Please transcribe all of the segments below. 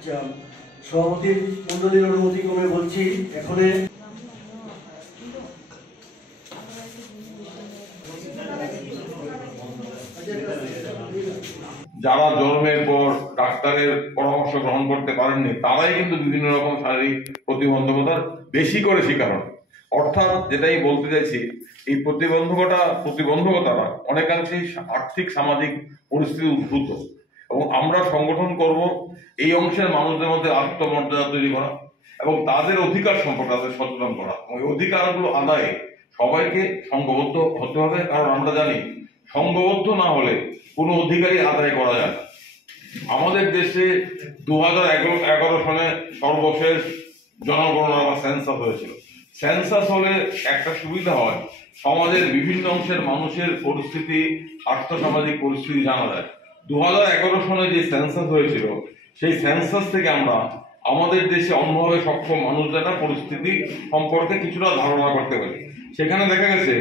আচ্ছা, সভাপতির মন্ডলীর অনুমতি ক্রমে বলছি এখানে যারা জন্মের পর ডাক্তারের পরামর্শ গ্রহণ করতে পারেননি তারাই কিন্তু বিভিন্ন রকম শারীরিক প্রতিবন্ধকতার বেশি করে শিকার হন। অর্থাৎ যেটাই বলতে চাইছি, এই প্রতিবন্ধকতারা অনেকাংশেই আর্থিক সামাজিক পরিস্থিতি উদ্ভূত, এবং আমরা সংগঠন করব এই অংশের মানুষদের মধ্যে আত্মমর্যাদা তৈরি করা এবং তাদের অধিকার সম্পর্কে তাদের সচেতন করা। ওই অধিকারগুলো আদায়ে সবাইকে সংঘবদ্ধ হতে হবে, কারণ আমরা জানি সংঘবদ্ধ না হলে কোনো অধিকারই আদায় করা যায় না। আমাদের দেশে 2011 সালে সর্বশেষ জনগণনা বা সেন্সাস হয়েছিল। সেন্সাস হলে একটা সুবিধা হয়, সমাজের বিভিন্ন অংশের মানুষের পরিস্থিতি, আর্থসামাজিক পরিস্থিতি জানা যায়। 2011 সালে যে সেন্সাস হয়েছিল, সেই সেন্সাস থেকে আমরা আমাদের দেশে অন্যভাবে সক্ষম মানুষদের পরিস্থিতি সম্পর্কে কিছুটা ধারণা করতে পারি। সেখানে দেখা গেছে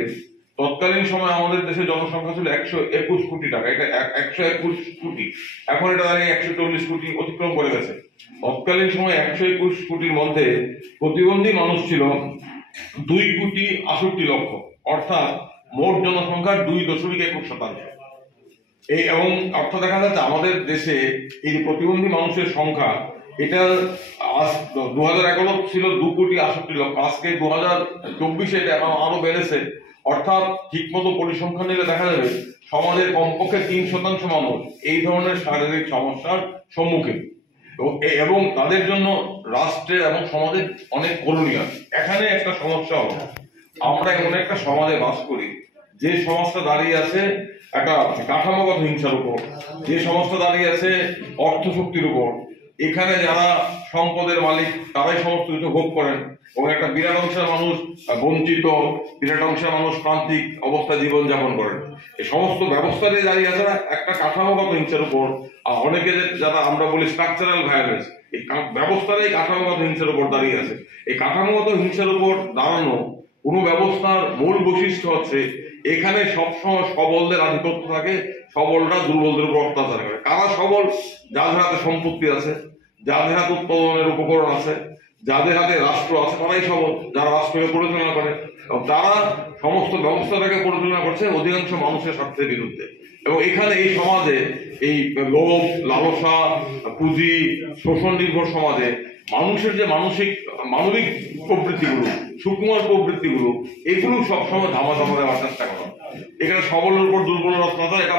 তৎকালীন সময় আমাদের দেশে জনসংখ্যা ছিল 121 কোটি টাকা, এটা 121 কোটি, এখন এটা দাঁড়িয়ে 140 কোটি অতিক্রম করে গেছে। তৎকালীন সময় 121 কোটির মধ্যে প্রতিবন্ধী মানুষ ছিল 2,68,00,000, অর্থাৎ মোট জনসংখ্যার 2.21%। এই এবং অর্থ দেখা যাচ্ছে আমাদের দেশে এই প্রতিবন্ধী মানুষের সংখ্যা, এটা 2011 ছিল 2,68,00,000, আজকে 2024 এটা আরো বেড়েছে। অর্থাৎ ঠিকমতো পরিসংখ্যান নিলে দেখা যাবে সমাজের কমপক্ষে 3% মানুষ এই ধরনের শারীরিক সমস্যার সম্মুখীন, এবং তাদের জন্য রাষ্ট্রের এবং সমাজের অনেক করণীয়। এখানে একটা সমস্যা হলো, আমরা এমন একটা সমাজে বাস করি যে সমাজটা দাঁড়িয়ে আছে একটা কাঠামোগত হিংসার উপর, যে সমাজটা দাঁড়িয়ে আছে অর্থ শক্তির উপর। এখানে যারা সম্পদের মালিক তারাই সমস্ত কিছু ভোগ করেন, এবং একটা বিরাট অংশের মানুষ বঞ্চিত, বিরাট অংশের মানুষ প্রান্তিক অবস্থায় জীবনযাপন করেন। এই সমস্ত ব্যবস্থাটাই দাঁড়িয়ে আছে একটা কাঠামোগত হিংসার উপর। অনেকে যারা আমরা বলি স্ট্রাকচারাল ভায়োলেন্স, এই ব্যবস্থাটাই কাঠামোগত হিংসার উপর দাঁড়িয়ে আছে। এই কাঠামোগত হিংসার উপর দাঁড়ানো কোনো ব্যবস্থার মূল বৈশিষ্ট্য হচ্ছে এখানে সবসময় সবলদের আধিপত্য থাকে, সবলরা দুর্বলদের উপর অত্যাচার করে। কারা সবল? যাদের হাতে সম্পত্তি আছে, যাদের হাতে উৎপাদনের উপকরণ আছে, যাদের হাতে রাষ্ট্র আছে, তারাই সবল, যারা রাষ্ট্রকে পরিচালনা করে। এবং তারা সমস্ত ব্যবস্থাটাকে পরিচালনা করছে অধিকাংশ মানুষের স্বার্থের বিরুদ্ধে। এবং এখানে এই সমাজে এই লোভ, লালসা, পুঁজি, শোষণ নির্ভর সমাজে মানুষের যে মানবিক প্রবৃত্তিগুলো, সুকুমার প্রবৃত্তিগুলো, এগুলো সবসময় ধামাচাপা দেওয়ার চেষ্টা করা। এখানে সবলের উপর দুর্বলের অত্যাচার, এটা